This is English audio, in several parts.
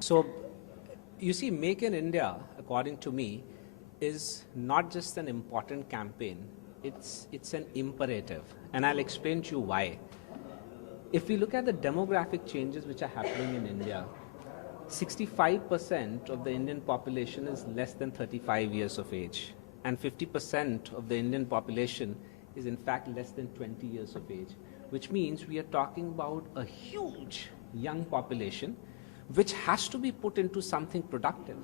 So, you see, Make in India, according to me, is not just an important campaign, it's an imperative. And I'll explain to you why. If we look at the demographic changes which are happening in India, 65% of the Indian population is less than 35 years of age, and 50% of the Indian population is in fact less than 20 years of age, which means we are talking about a huge young population which has to be put into something productive.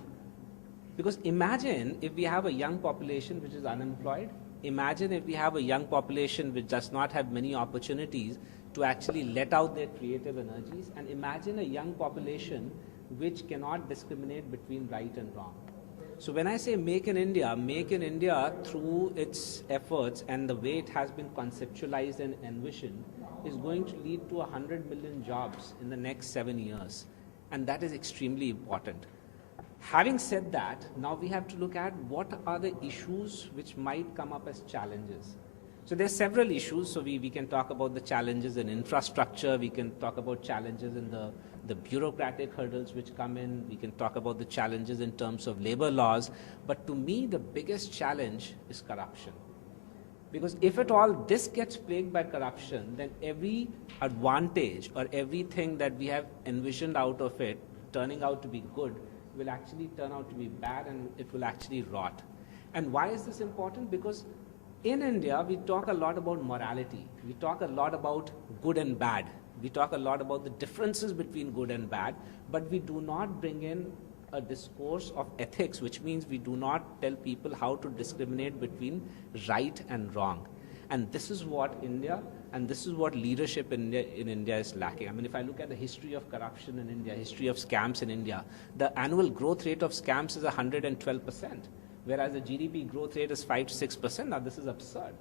Because imagine if we have a young population which is unemployed, imagine if we have a young population which does not have many opportunities to actually let out their creative energies, and imagine a young population which cannot discriminate between right and wrong. So when I say Make in India through its efforts and the way it has been conceptualized and envisioned is going to lead to 100 million jobs in the next 7 years. And that is extremely important. Having said that, now we have to look at what are the issues which might come up as challenges. So there are several issues. So we can talk about the challenges in infrastructure, we can talk about challenges in the bureaucratic hurdles which come in, we can talk about the challenges in terms of labor laws, but to me the biggest challenge is corruption. Because if at all this gets plagued by corruption, then every advantage or everything that we have envisioned out of it turning out to be good will actually turn out to be bad, and it will actually rot. And why is this important? Because in India, we talk a lot about morality. We talk a lot about good and bad. We talk a lot about the differences between good and bad, but we do not bring in a discourse of ethics, which means we do not tell people how to discriminate between right and wrong. And this is what India, and this is what leadership in India is lacking. I mean, if I look at the history of corruption in India, history of scams in India, the annual growth rate of scams is 112%, whereas the GDP growth rate is 5 to 6%. Now, this is absurd.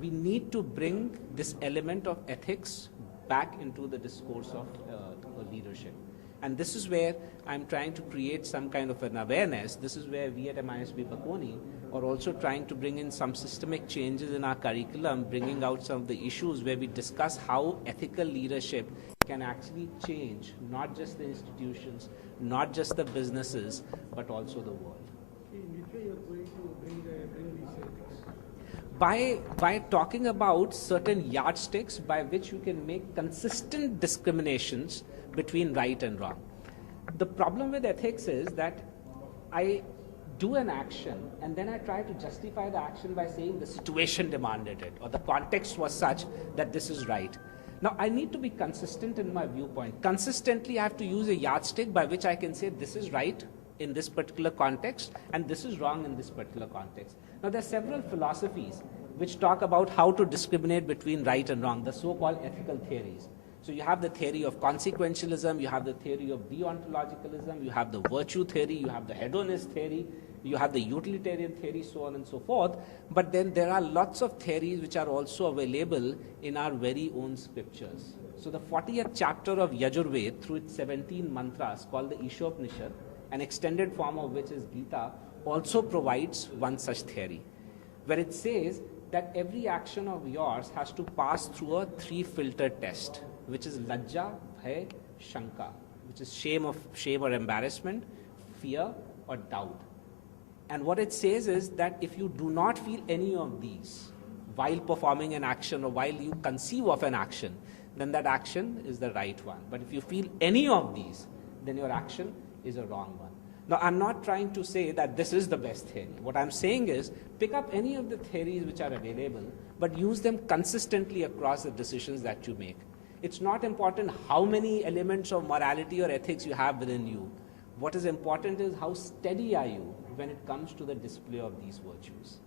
We need to bring this element of ethics back into the discourse of leadership. And this is where I'm trying to create some kind of an awareness. This is where we at MISB Bakoni are also trying to bring in some systemic changes in our curriculum, bringing out some of the issues where we discuss how ethical leadership can actually change not just the institutions, not just the businesses, but also the world. By talking about certain yardsticks by which you can make consistent discriminations between right and wrong. The problem with ethics is that I do an action and then I try to justify the action by saying the situation demanded it or the context was such that this is right. Now I need to be consistent in my viewpoint. Consistently I have to use a yardstick by which I can say this is right in this particular context and this is wrong in this particular context. Now there are several philosophies which talk about how to discriminate between right and wrong, the so-called ethical theories. So you have the theory of consequentialism, you have the theory of deontologicalism, you have the virtue theory, you have the hedonist theory, you have the utilitarian theory, so on and so forth. But then there are lots of theories which are also available in our very own scriptures. So the 40th chapter of Yajurved, through its 17 mantras called the Ishopanishad, an extended form of which is Gita, also provides one such theory, where it says that every action of yours has to pass through a 3-filter test, which is Lajja, Bhay, Shanka, which is shame or embarrassment, fear or doubt. And what it says is that if you do not feel any of these while performing an action or while you conceive of an action, then that action is the right one. But if you feel any of these, then your action is a wrong one. Now, I'm not trying to say that this is the best theory. What I'm saying is pick up any of the theories which are available, but use them consistently across the decisions that you make. It's not important how many elements of morality or ethics you have within you. What is important is how steady are you when it comes to the display of these virtues.